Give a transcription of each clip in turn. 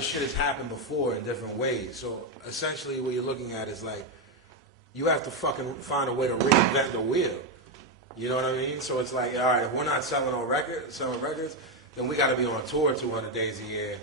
of shit has happened before in different ways. So essentially what you're looking at is like, you have to fucking find a way to reinvent the wheel. You know what I mean? So it's like, all right, if we're not selling records, then we got to be on tour 200 days a year.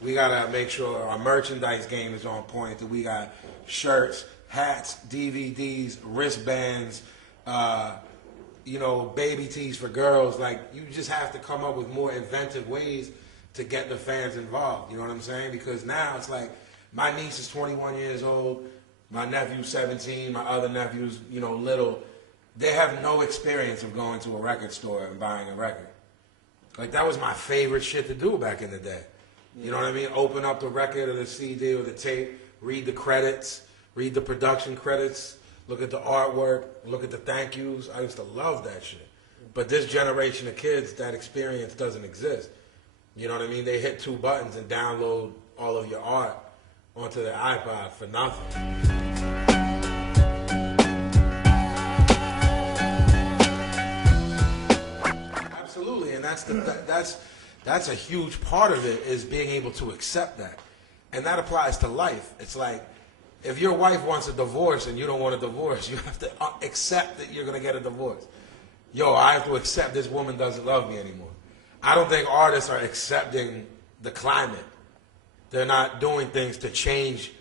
We got to make sure our merchandise game is on point, that we got shirts, hats, DVDs, wristbands, baby tees for girls. Like, you just have to come up with more inventive ways to get the fans involved. You know what I'm saying? Because now it's like, my niece is 21 years old, my nephew's 17, my other nephew's, little. They have no experience of going to a record store and buying a record. Like, that was my favorite shit to do back in the day. You know what I mean? Open up the record or the CD or the tape, read the credits, read the production credits, look at the artwork, look at the thank yous. I used to love that shit. But this generation of kids, that experience doesn't exist. You know what I mean? They hit 2 buttons and download all of your art onto their iPod for nothing. Absolutely, and that's a huge part of it, is being able to accept that. And that applies to life. It's like, if your wife wants a divorce and you don't want a divorce, you have to accept that you're going to get a divorce. Yo, I have to accept this woman doesn't love me anymore. I don't think artists are accepting the climate. They're not doing things to change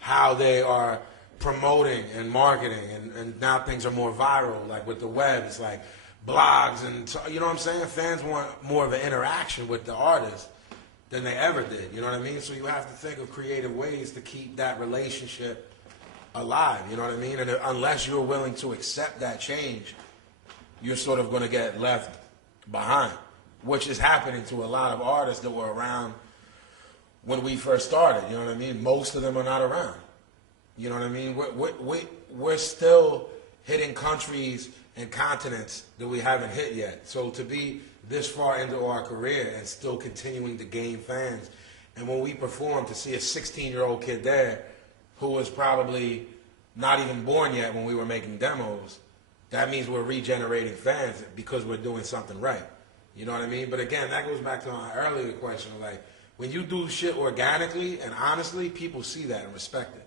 how they are promoting and marketing, and now things are more viral, like with the web. It's like blogs, and you know what I'm saying? Fans want more of an interaction with the artist than they ever did, you know what I mean? So you have to think of creative ways to keep that relationship alive, you know what I mean? And unless you're willing to accept that change, you're sort of going to get left behind, which is happening to a lot of artists that were around when we first started, you know what I mean? Most of them are not around, you know what I mean? We're still hitting countries and continents that we haven't hit yet. So to be this far into our career and still continuing to gain fans, and when we perform, to see a 16-year-old kid there who was probably not even born yet when we were making demos, that means we're regenerating fans because we're doing something right. You know what I mean? But again, that goes back to my earlier question, like, when you do shit organically and honestly, people see that and respect it.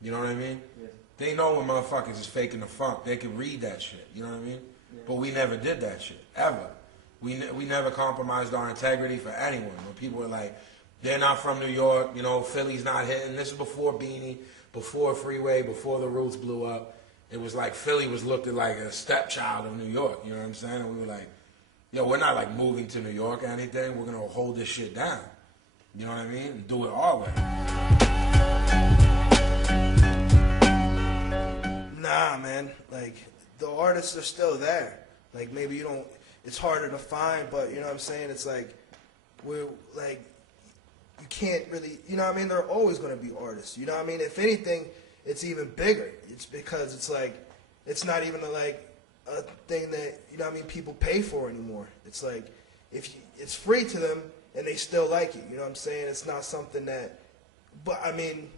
You know what I mean? Yeah. They know when motherfuckers is faking the funk. They can read that shit. You know what I mean? Yeah. But we never did that shit, ever. We never compromised our integrity for anyone. When people were like, they're not from New York, Philly's not hitting. This is before Beanie, before Freeway, before the Roots blew up. It was like Philly was looked at like a stepchild of New York. You know what I'm saying? And we were like, yo, we're not like moving to New York or anything. We're going to hold this shit down. You know what I mean? And do it our way. Nah, man. Like, the artists are still there. Like, maybe you don't, it's harder to find, but you know what I'm saying? It's like, we're like, you can't really, you know what I mean? There are always going to be artists. You know what I mean? If anything, it's even bigger. It's because it's like, it's not even a thing that, you know what I mean, people pay for anymore. It's like, it's free to them and they still like it. You know what I'm saying? It's not something that, but I mean,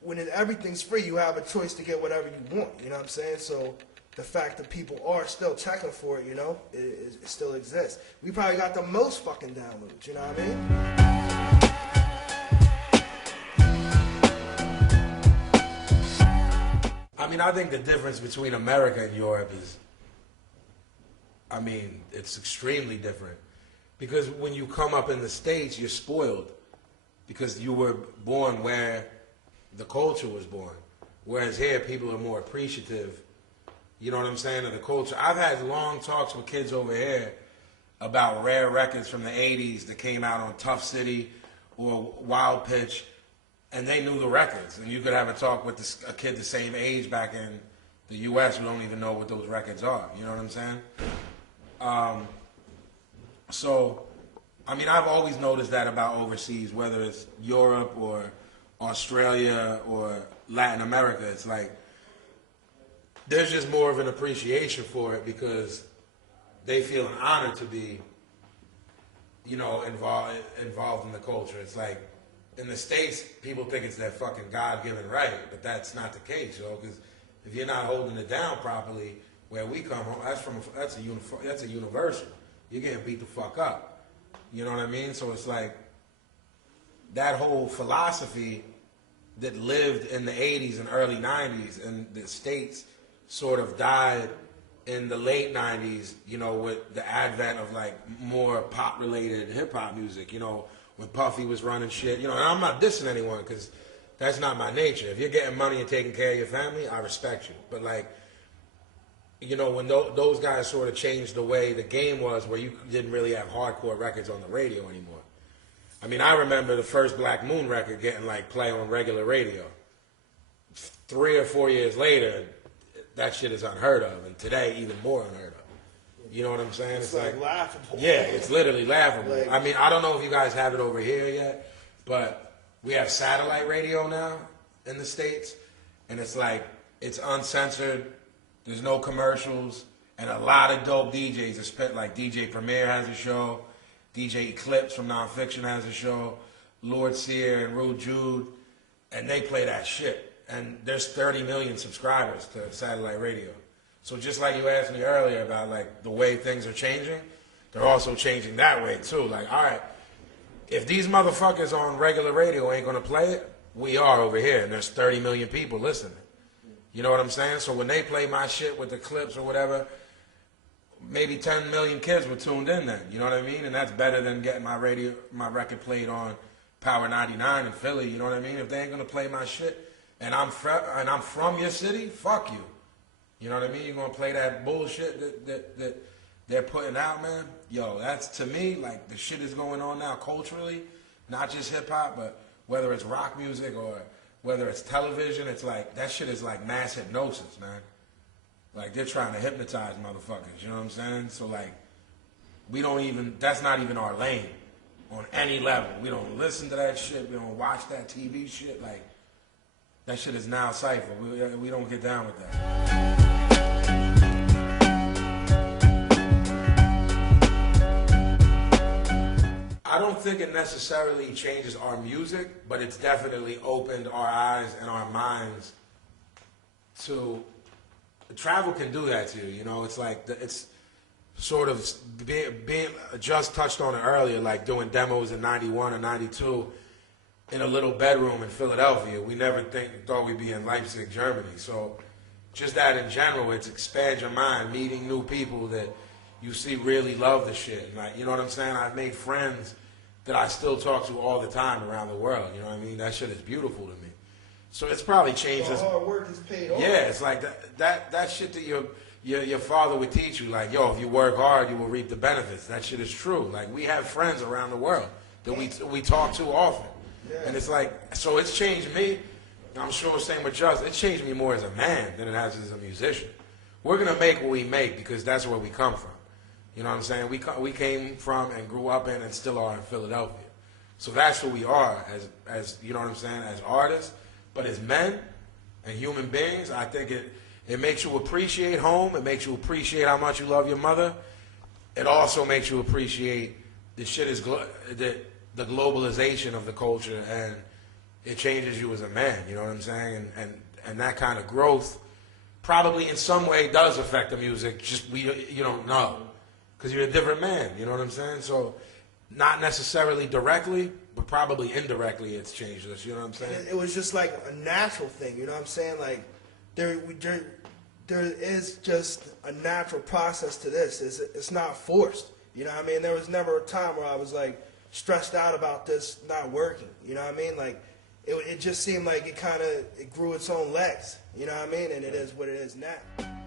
when everything's free, you have a choice to get whatever you want. You know what I'm saying? So the fact that people are still checking for it, it still exists. We probably got the most fucking downloads. You know what I mean? I mean, I think the difference between America and Europe is, it's extremely different. Because when you come up in the States, you're spoiled. Because you were born where the culture was born. Whereas here, people are more appreciative, you know what I'm saying, of the culture. I've had long talks with kids over here about rare records from the 80s that came out on Tough City or Wild Pitch, and they knew the records. And you could have a talk with a kid the same age back in the U.S. who don't even know what those records are, you know what I'm saying? I've always noticed that about overseas, whether it's Europe or Australia or Latin America. It's like, there's just more of an appreciation for it because they feel an honor to be, involved in the culture. It's like, in the States, people think it's their fucking God-given right, but that's not the case, because if you're not holding it down properly, where we come from, that's a universal. You're getting beat the fuck up. You know what I mean? So it's like, that whole philosophy that lived in the 80s and early 90s in the States sort of died in the late 90s, you know, with the advent of like more pop-related hip-hop music, you know, when Puffy was running shit, you know, and I'm not dissing anyone because that's not my nature. If you're getting money and taking care of your family, I respect you. But like, you know, when those guys sort of changed the way the game was, where you didn't really have hardcore records on the radio anymore. I mean, I remember the first Black Moon record getting like play on regular radio. 3 or 4 years later, that shit is unheard of, and today even more unheard of. You know what I'm saying? It's like laughable. Yeah, it's literally laughable. Like, I mean, I don't know if you guys have it over here yet, but we have satellite radio now in the States, and it's like, it's uncensored, there's no commercials, and a lot of dope DJs are spent, like DJ Premier has a show, DJ Eclipse from Nonfiction has a show, Lord Sear and Rude Jude, and they play that shit. And there's 30 million subscribers to satellite radio. So just like you asked me earlier about like the way things are changing, they're also changing that way too. Like, all right, if these motherfuckers on regular radio ain't gonna play it, we are over here, and there's 30 million people listening. You know what I'm saying? So when they play my shit with the clips or whatever, maybe 10 million kids were tuned in then. You know what I mean? And that's better than getting my record played on Power 99 in Philly. You know what I mean? If they ain't gonna play my shit, and I'm from your city, fuck you. You know what I mean? You're gonna play that bullshit that they're putting out, man. Yo, that's, to me, like, the shit is going on now culturally, not just hip hop, but whether it's rock music or whether it's television, it's like, that shit is like mass hypnosis, man. Like, they're trying to hypnotize motherfuckers, you know what I'm saying? So like, that's not even our lane on any level. We don't listen to that shit, we don't watch that TV shit, like, that shit is now cypher. We don't get down with that. I don't think it necessarily changes our music, but it's definitely opened our eyes and our minds to... Travel can do that to you, you know? It's like, it's sort of being just touched on it earlier, like doing demos in 91 or 92, in a little bedroom in Philadelphia. We never thought we'd be in Leipzig, Germany. So just that in general, it's expand your mind, meeting new people that you see really love the shit. And like, you know what I'm saying? I've made friends that I still talk to all the time around the world. You know what I mean? That shit is beautiful to me. So it's probably changed. The hard work is paid off. Yeah, it's like that shit that your father would teach you. Like, yo, if you work hard, you will reap the benefits. That shit is true. Like, we have friends around the world that we talk to often. Yeah. And it's like, so it's changed me. I'm sure same with Jus. It changed me more as a man than it has as a musician. We're going to make what we make because that's where we come from. You know what I'm saying? We came from and grew up in and still are in Philadelphia. So that's who we are as you know what I'm saying, as artists. But as men and human beings, I think it makes you appreciate home. It makes you appreciate how much you love your mother. It also makes you appreciate the shit is the globalization of the culture, and it changes you as a man, you know what I'm saying? And that kind of growth probably in some way does affect the music, just you don't know, because you're a different man, you know what I'm saying? So not necessarily directly, but probably indirectly it's changed us, you know what I'm saying? It was just like a natural thing, you know what I'm saying? Like, there is just a natural process to this. It's not forced, you know what I mean? There was never a time where I was like, stressed out about this not working, you know what I mean? Like, it just seemed like it grew its own legs, you know what I mean? And it is what it is now.